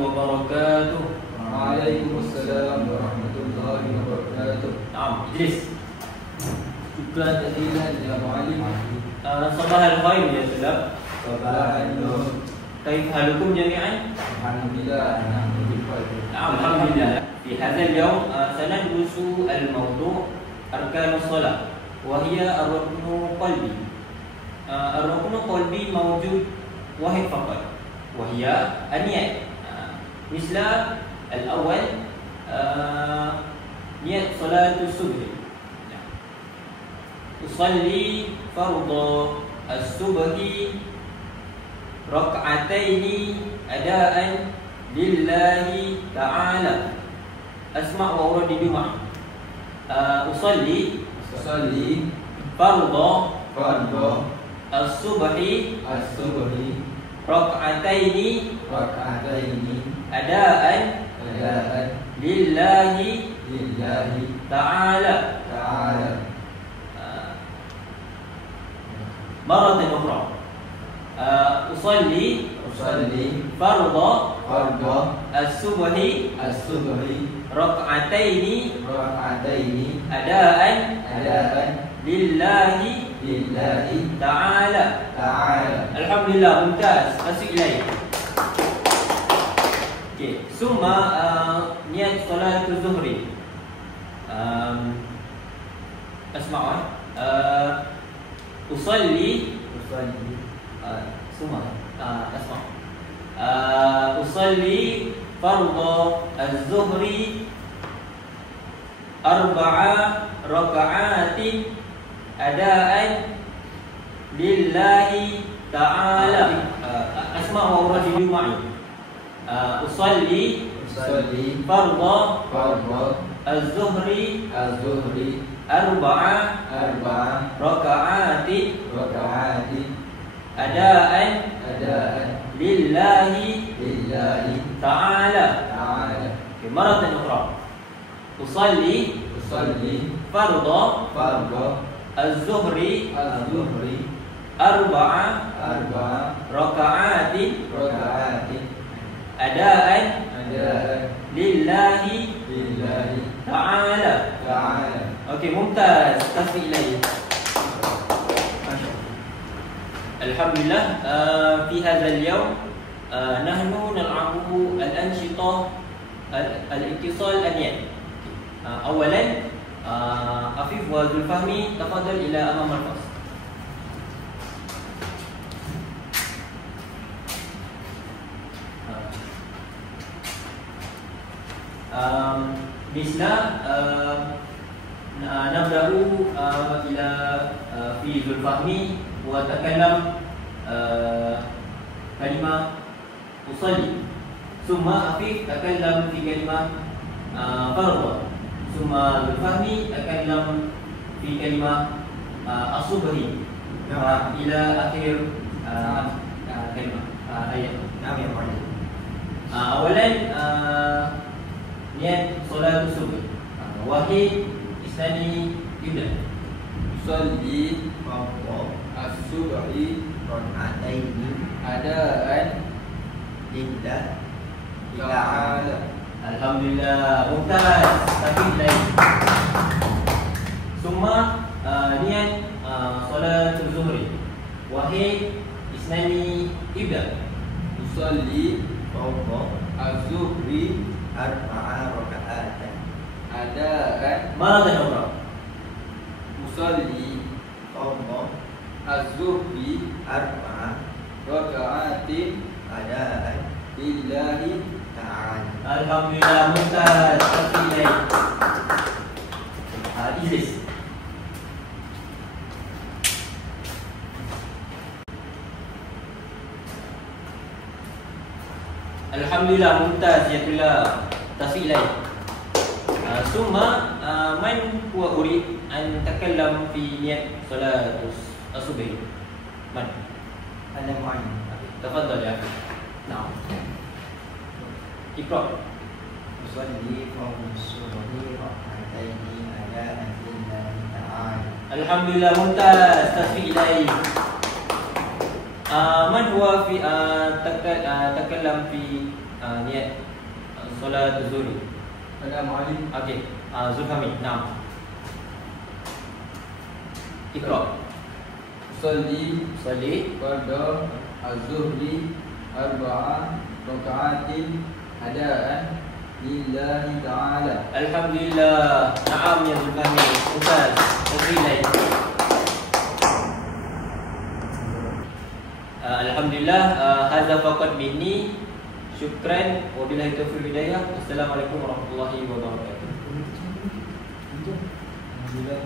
وبركاته. وعليكم السلام ورحمة الله وبركاته. نعم اجلس. شكرا جزيلا يا معلم. صباح الخير يا شباب. صباح النور. كيف حالكم جميعا؟ الحمد لله نحن بخير. الحمد لله. في هذا اليوم سندرس الموضوع أركان الصلاة وهي الركن القلبي. الركن القلبي موجود واحد فقط وهي النية. مثل الأول نية صلاة الصبح. أصلي فرض الصبح ركعتين أداء لله تعالى. أسمع وأردد معي. أصلي فرض الصبح ركعتين أداء لله تعالى. مرة أخرى. أصلي فرض الصبح ركعتين أداء لله تعالى. الحمد لله ممتاز. أسئلة إليه. ثم نية صلاة الظهر. اسمعوا. أصلي ثم اسمع. أصلي فرض الظهر 4 ركعات أداء لله تعالى. أسمع وردد معي. أصلي فرض الظهر 4 ركعات أداء لله تعالى. مرة أخرى. أصلي فرض الظهر 4 ركعات أداء لله تعالى. أوكي ممتاز. تصل إليه. الحمد لله. في هذا اليوم نحن نلعب الأنشطة الاتصال النية. أولا عفيف وذو الفهمي تفضل إلى أمام الفصل. بسم نبدأ إلى في ذو الفهمي وتكلم كلمة أصلي. ثم عفيف تكلم في كلمة فرض. ثم ذو الفهمي تكلم في كلمة الصبح إلى آخر كلمة آية. أولا نية صلاة الصبح. واحد اثنين يبدأ. أصلي فرض الصبح ركعتين أداء لله تعالى. الحمد لله ممتاز. تكبير لين. ثم نية صلاة الظهر. واحد اثنين يبدأ. أصلي فرض الظهر 4 ركعات أداء. مرة أخرى. أصلي فرض الظهر 4 ركعات أداء لله تعالى. الحمد لله ممتاز. تكبير لين. اجلس. الحمد لله ممتاز يا طلاب. تصل إليه. ثم من هو أريد أن تكلم في نية صلاة الصبح؟ من؟ أنا معي. تفضل يا أخي. نعم. اقرأ. أصلي فرض الصبح ركعتين أداء لله تعالى. الحمد لله ممتاز. تصل إليه. Man huwa fi takallam fi niat solat zuhur. Ana Muallim. Okey. Zulfahmi. Naam. Iqra. Usalli farda az-zuhri arba'a raka'atin adaan lillahi ta'ala. Alhamdulillah. Naam ya Zulfahmi. Ustaz, tersilai. Alhamdulillah. Hadza faqat minni. Syukran. Wabillahi taufiq hidayah. Assalamualaikum warahmatullahi wabarakatuh. Alhamdulillah.